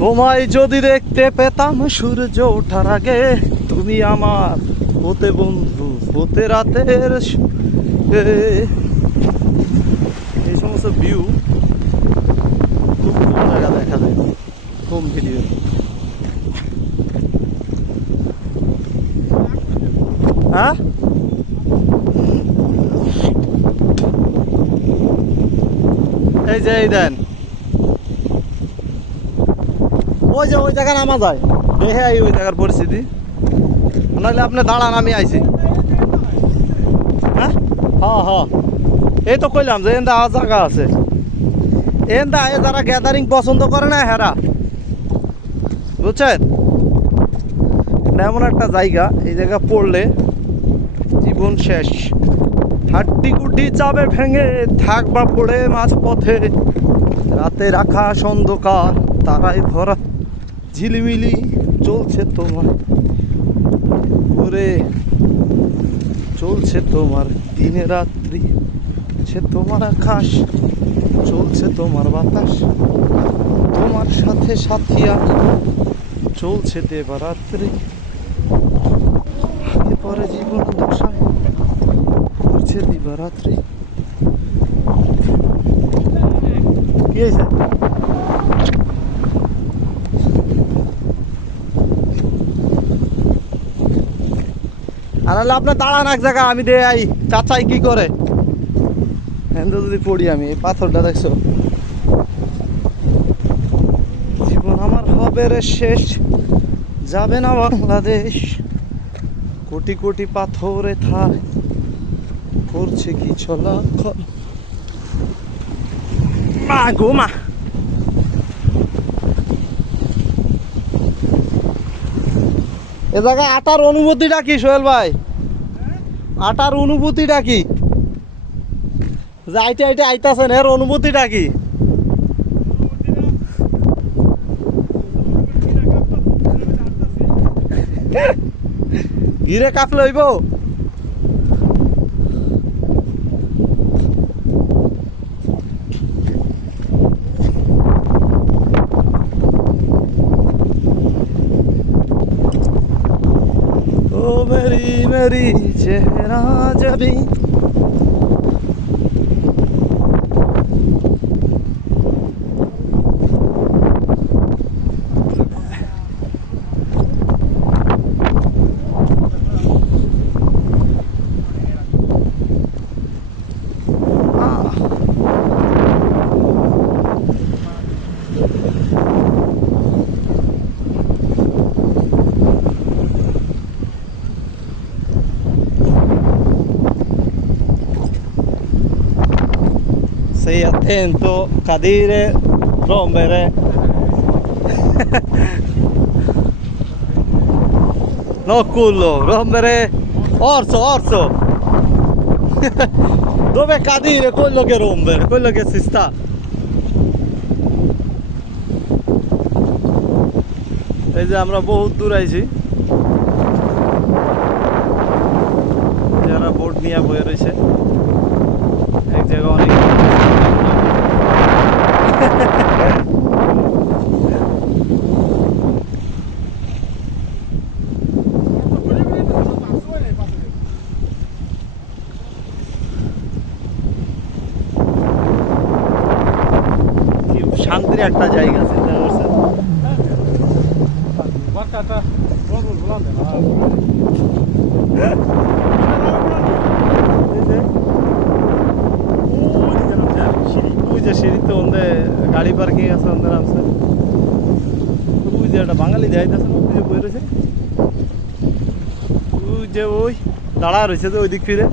তোমায় যদি দেখতে পেতাম সূর্য ওঠার আগে, তুমি আমার হতে বন্ধু হতে রাতের এই সমস্ত ভিউ খুব কম জায়গা দেখা যায়, কম ভিডিও। হ্যাঁ, এই যে এই দেন, ওই যে ওই জায়গা নামা যায়, দেখে আই ওই জায়গার পরিস্থিতি। নাহলে আপনি দাঁড়ান, আমি আইছি। হ্যাঁ হ্যাঁ হ্যাঁ, এই তো কইলাম যে এন্দা জায়গা আছে, এন্দা যারা গ্যাদারিং পছন্দ করে না হেরা, বুঝছেন? এমন একটা জায়গা, এই জায়গা পড়লে জীবন শেষ। হাড্ডি গুড্ডি যাবে ভেঙে, থাকবা পড়ে মাঝ পথে। রাতের আকাশ অন্ধকার, তারাই ভরা, ঝিলিমিলি চলছে তোমার ওরে, চলছে তোমার দিনে রাত্রি, সে তোমার আকাশ, চলছে তোমার বাতাস, তোমার সাথে সাথিয়া চলছে দেবারাত্রি। আগে পরে জীবন দশায় করছে দিবারাত্রি। কি হয়েছে? আর আপনার দাঁড়ান এক জায়গা, আমি দে আই। চাচাই কি করে যদি পড়ি আমি, এই পাথরটা দেখছো? জীবন আমার হবে রে শেষ, যাবে না বাংলাদেশ। কোটি কোটি পাথরে থাক, করছে কি চলাচল। মা গো মা, এ জায়গায় আটার অনুভূতিটা কি সোহেল ভাই? আটার অনুভূতিটা কি? যে আইটে আইটে আইতাছেন, এর অনুভূতিটা কি? গিরে কাঁপলে হইব? ও মেরি মেরি চেহারা যাবি। Sei attento, cadere, rompere. No culo, rompere. Orso, orso. Dove cadere, quello che rompere, quello che si sta. এই যে আমরা বহুত দূর আইছি, যারা বোট নিয়ে বয়ে রয়েছে এক জায়গায় অনেক। শান্তির একটা জায়গা, চিন্তা করছেন? ওই যে সিঁড়িতে ওদের গাড়ি পার্কিং আছে, ওদের নামছে। ওই যে একটা বাঙালি যাইতেছে, ওই যে বই রয়েছে, ওই যে ওই দাঁড়া রয়েছে যে ওই দিক ফিরে।